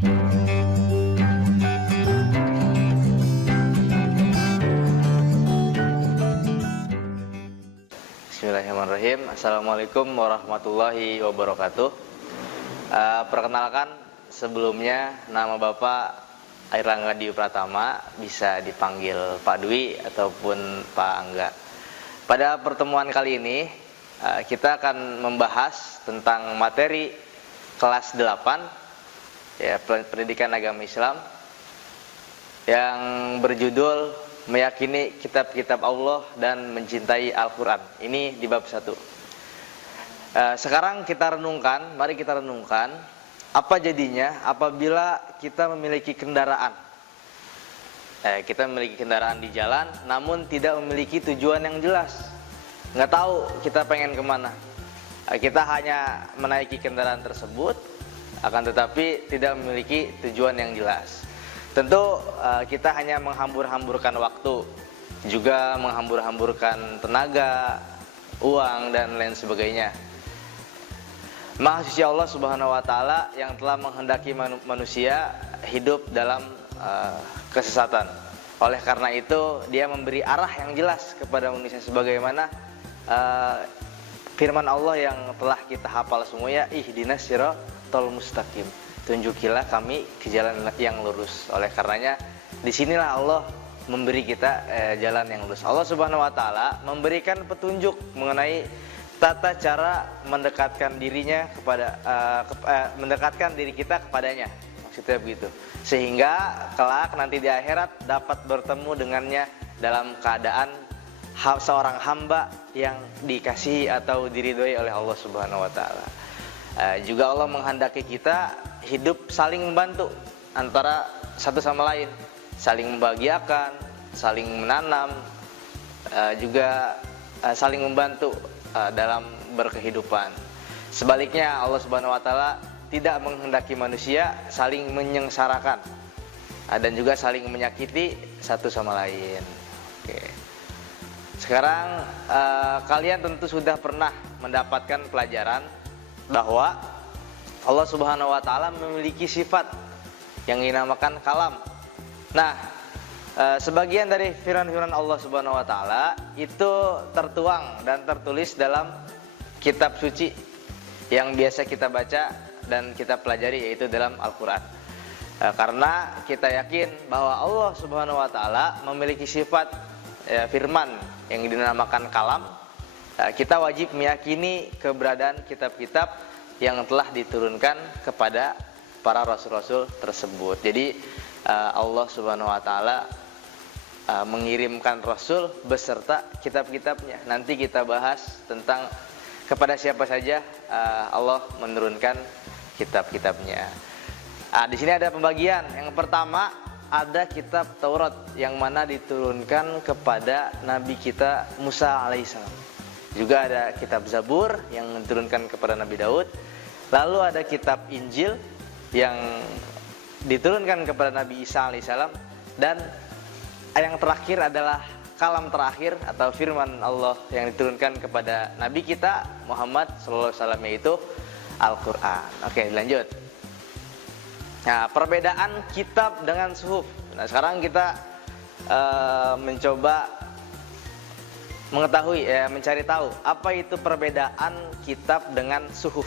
Bismillahirrahmanirrahim. Assalamualaikum warahmatullahi wabarakatuh. Perkenalkan, sebelumnya nama Bapak Airlangga Dwi Pratama, bisa dipanggil Pak Dwi ataupun Pak Angga. Pada pertemuan kali ini kita akan membahas tentang materi kelas 8 ya, pendidikan agama Islam, yang berjudul meyakini kitab-kitab Allah dan mencintai Al-Quran. Ini di bab 1. Sekarang kita renungkan, mari kita renungkan apa jadinya apabila kita memiliki kendaraan. Kita memiliki kendaraan di jalan, namun tidak memiliki tujuan yang jelas. Nggak tahu kita pengen kemana. Kita hanya menaiki kendaraan tersebut, akan tetapi tidak memiliki tujuan yang jelas. Tentu kita hanya menghambur-hamburkan waktu, juga menghambur-hamburkan tenaga, uang, dan lain sebagainya. Maha suci Allah Subhanahu wa Ta'ala yang telah menghendaki manusia hidup dalam kesesatan. Oleh karena itu, Dia memberi arah yang jelas kepada manusia, sebagaimana firman Allah yang telah kita hafal semuanya, ihdinas siratal mustaqim. Tunjukilah kami ke jalan yang lurus. Oleh karenanya, disinilah Allah memberi kita jalan yang lurus. Allah Subhanahu Wa Taala memberikan petunjuk mengenai tata cara mendekatkan dirinya kepada mendekatkan diri kita kepadanya. Maksudnya begitu. Sehingga kelak nanti di akhirat dapat bertemu dengannya dalam keadaan seorang hamba yang dikasihi atau diridhoi oleh Allah Subhanahu Wa Taala. Juga Allah menghendaki kita hidup saling membantu antara satu sama lain, saling membahagiakan, saling menanam, juga saling membantu dalam berkehidupan. Sebaliknya, Allah Subhanahu wa Ta'ala tidak menghendaki manusia saling menyengsarakan dan juga saling menyakiti satu sama lain. Oke. Sekarang kalian tentu sudah pernah mendapatkan pelajaran bahwa Allah Subhanahu wa Ta'ala memiliki sifat yang dinamakan kalam. Nah, sebagian dari firman-firman Allah Subhanahu wa Ta'ala itu tertuang dan tertulis dalam kitab suci yang biasa kita baca dan kita pelajari, yaitu dalam Al-Quran. Karena kita yakin bahwa Allah Subhanahu wa Ta'ala memiliki sifat firman yang dinamakan kalam, kita wajib meyakini keberadaan kitab-kitab yang telah diturunkan kepada para rasul-rasul tersebut. Jadi Allah Subhanahu wa Ta'ala mengirimkan rasul beserta kitab-kitabnya. Nanti kita bahas tentang kepada siapa saja Allah menurunkan kitab-kitabnya. Di sini ada pembagian. Yang pertama, ada kitab Taurat yang mana diturunkan kepada Nabi kita Musa alaihissalam. Juga ada kitab Zabur yang diturunkan kepada Nabi Daud. Lalu ada kitab Injil yang diturunkan kepada Nabi Isa alaihissalam. Dan yang terakhir adalah kalam terakhir atau firman Allah yang diturunkan kepada Nabi kita Muhammad SAW, yaitu Al-Quran. Oke, lanjut. Nah, perbedaan kitab dengan suhuf. Nah, sekarang kita mencoba mengetahui, mencari tahu apa itu perbedaan kitab dengan suhuf.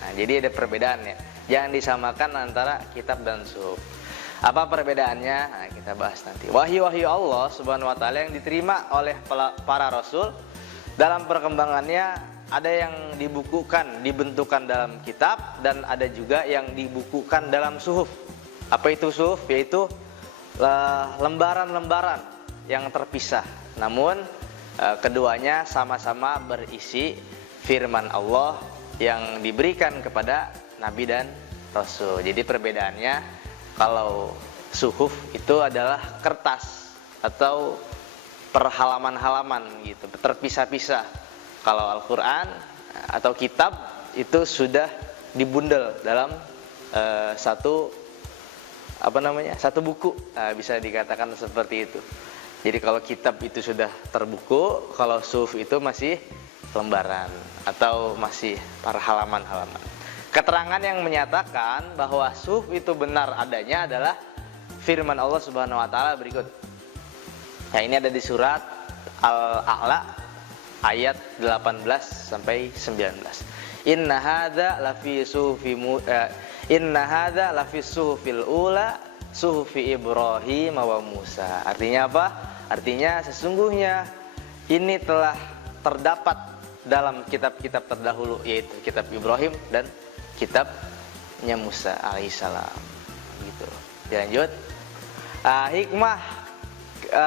Nah, jadi ada perbedaannya. Jangan disamakan antara kitab dan suhuf. Apa perbedaannya? Nah, kita bahas nanti. Wahyu-wahyu Allah Subhanahu wa Ta'ala yang diterima oleh para rasul, dalam perkembangannya ada yang dibukukan, dibentukan dalam kitab, dan ada juga yang dibukukan dalam suhuf. Apa itu suhuf? Yaitu lembaran-lembaran yang terpisah. Namun keduanya sama-sama berisi firman Allah yang diberikan kepada Nabi dan Rasul. Jadi perbedaannya, kalau suhuf itu adalah kertas atau perhalaman-halaman gitu, terpisah-pisah. Kalau Al-Quran atau kitab itu sudah dibundel dalam satu buku, bisa dikatakan seperti itu. Jadi kalau kitab itu sudah terbuku, kalau suhuf itu masih lembaran atau masih para halaman-halaman. Keterangan yang menyatakan bahwa suhuf itu benar adanya adalah firman Allah Subhanahu wa taala berikut. Nah, ini ada di surat Al-A'la ayat 18 sampai 19. Inna hadza lafi suhufil ula suhufi Ibrahim wa Musa. Artinya apa? Artinya sesungguhnya ini telah terdapat dalam kitab-kitab terdahulu, yaitu kitab Ibrahim dan kitabnya Musa alaihissalam. Gitu. Dilanjut. Hikmah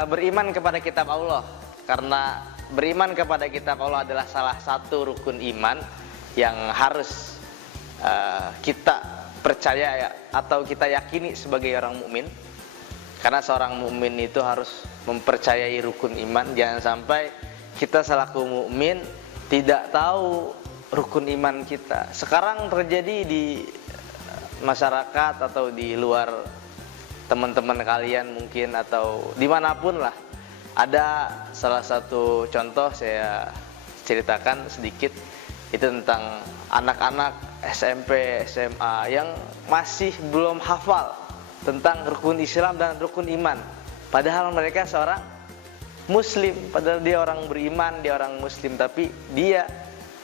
beriman kepada kitab Allah, karena beriman kepada kitab Allah adalah salah satu rukun iman yang harus kita percaya atau kita yakini sebagai orang mukmin. Karena seorang mukmin itu harus mempercayai rukun iman. Jangan sampai kita selaku mukmin tidak tahu rukun iman kita. Sekarang terjadi di masyarakat atau di luar teman-teman kalian mungkin atau dimanapun lah, ada salah satu contoh saya ceritakan sedikit, itu tentang anak-anak SMP, SMA yang masih belum hafal tentang rukun Islam dan rukun iman, padahal mereka seorang muslim, padahal dia orang beriman, dia orang muslim, tapi dia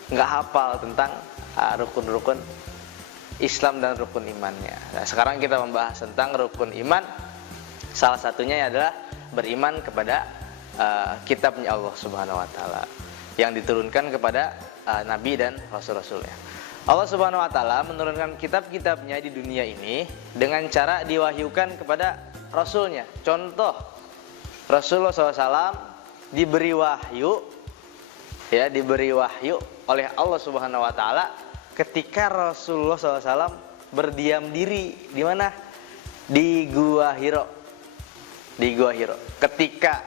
nggak hafal tentang rukun-rukun Islam dan rukun imannya. Nah, sekarang kita membahas tentang rukun iman. Salah satunya adalah beriman kepada kitabnya Allah Subhanahu wa taala yang diturunkan kepada nabi dan rasul-rasulnya. Allah Subhanahu wa taala menurunkan kitab-kitabnya di dunia ini dengan cara diwahyukan kepada rasulnya. Contoh, Rasulullah SAW diberi wahyu oleh Allah Subhanahu wa taala ketika Rasulullah SAW berdiam diri di mana? Di Gua Hiro. Di Gua Hiro. Ketika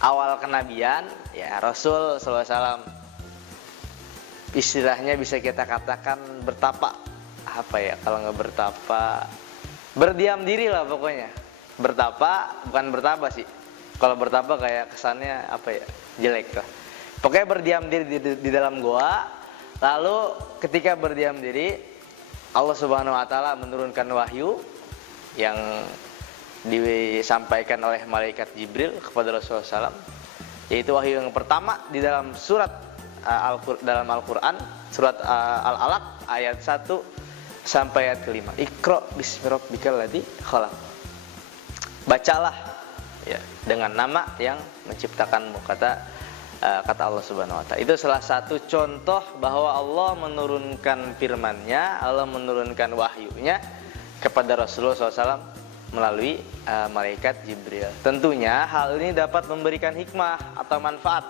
awal kenabian, ya Rasul SAW istilahnya bisa kita katakan bertapa. Apa ya kalau nggak bertapa? Berdiam diri lah pokoknya. Bertapa, bukan bertapa sih. Kalau bertapa kayak kesannya apa ya? Jelek lah. Pokoknya berdiam diri di dalam gua. Lalu ketika berdiam diri, Allah Subhanahu wa taala menurunkan wahyu yang disampaikan oleh malaikat Jibril kepada Rasulullah SAW, yaitu wahyu yang pertama di dalam surat dalam Al-Qur'an, surat Al-Alaq ayat 1 sampai ayat kelima. Iqra bismi rabbikal ladzi khalaq. Bacalah ya dengan nama yang menciptakanmu, kata Allah Subhanahu wa taala. Itu salah satu contoh bahwa Allah menurunkan firman-Nya, Allah menurunkan wahyunya kepada Rasulullah SAW melalui malaikat Jibril. Tentunya hal ini dapat memberikan hikmah atau manfaat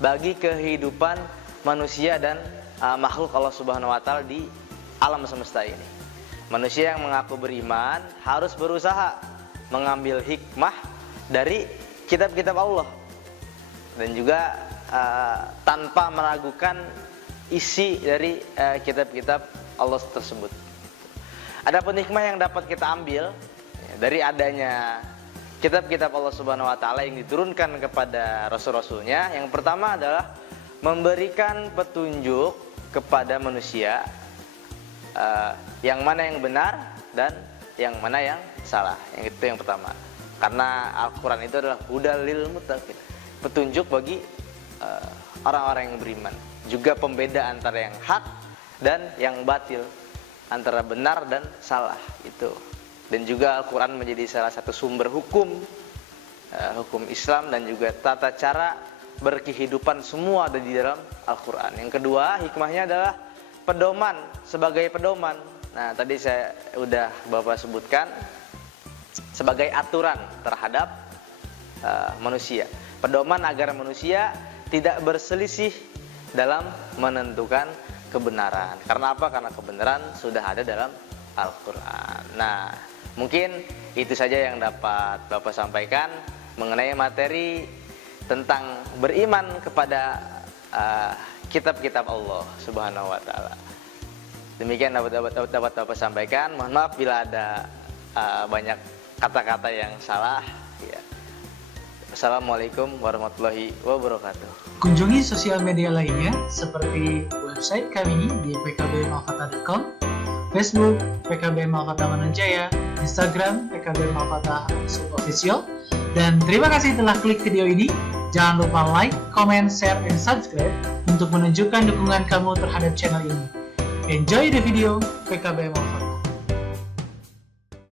bagi kehidupan manusia dan makhluk Allah Subhanahu wa taala di alam semesta ini. Manusia yang mengaku beriman harus berusaha mengambil hikmah dari kitab-kitab Allah dan juga tanpa meragukan isi dari kitab-kitab Allah tersebut. Adapun hikmah yang dapat kita ambil dari adanya kitab-kitab Allah Subhanahu wa taala yang diturunkan kepada rasul-rasulnya, yang pertama adalah memberikan petunjuk kepada manusia yang mana yang benar dan yang mana yang salah. Yang itu yang pertama. Karena Al-Qur'an itu adalah hudal lil muttaqin, petunjuk bagi orang-orang yang beriman, juga pembeda antara yang hak dan yang batil, antara benar dan salah itu. Dan juga Al-Quran menjadi salah satu sumber hukum Islam dan juga tata cara berkehidupan semua ada di dalam Al-Quran. Yang kedua, hikmahnya adalah pedoman, sebagai pedoman. Nah, tadi saya udah Bapak sebutkan sebagai aturan terhadap manusia. Pedoman agar manusia tidak berselisih dalam menentukan kebenaran. Karena apa? Karena kebenaran sudah ada dalam Al-Quran. Nah, mungkin itu saja yang dapat Bapak sampaikan mengenai materi tentang beriman kepada kitab-kitab Allah Subhanahu wa taala. Demikian dapat Bapak sampaikan. Mohon maaf bila ada banyak kata-kata yang salah ya. Assalamualaikum warahmatullahi wabarakatuh. Kunjungi sosial media lainnya seperti website kami di pkbmalkata.com Facebook PKBM Al-Fatah Manunjaya, Instagram PKBM Al-Fatah _official. Dan terima kasih telah klik video ini. Jangan lupa like, comment, share, and subscribe untuk menunjukkan dukungan kamu terhadap channel ini. Enjoy the video PKBM Al-Fatah.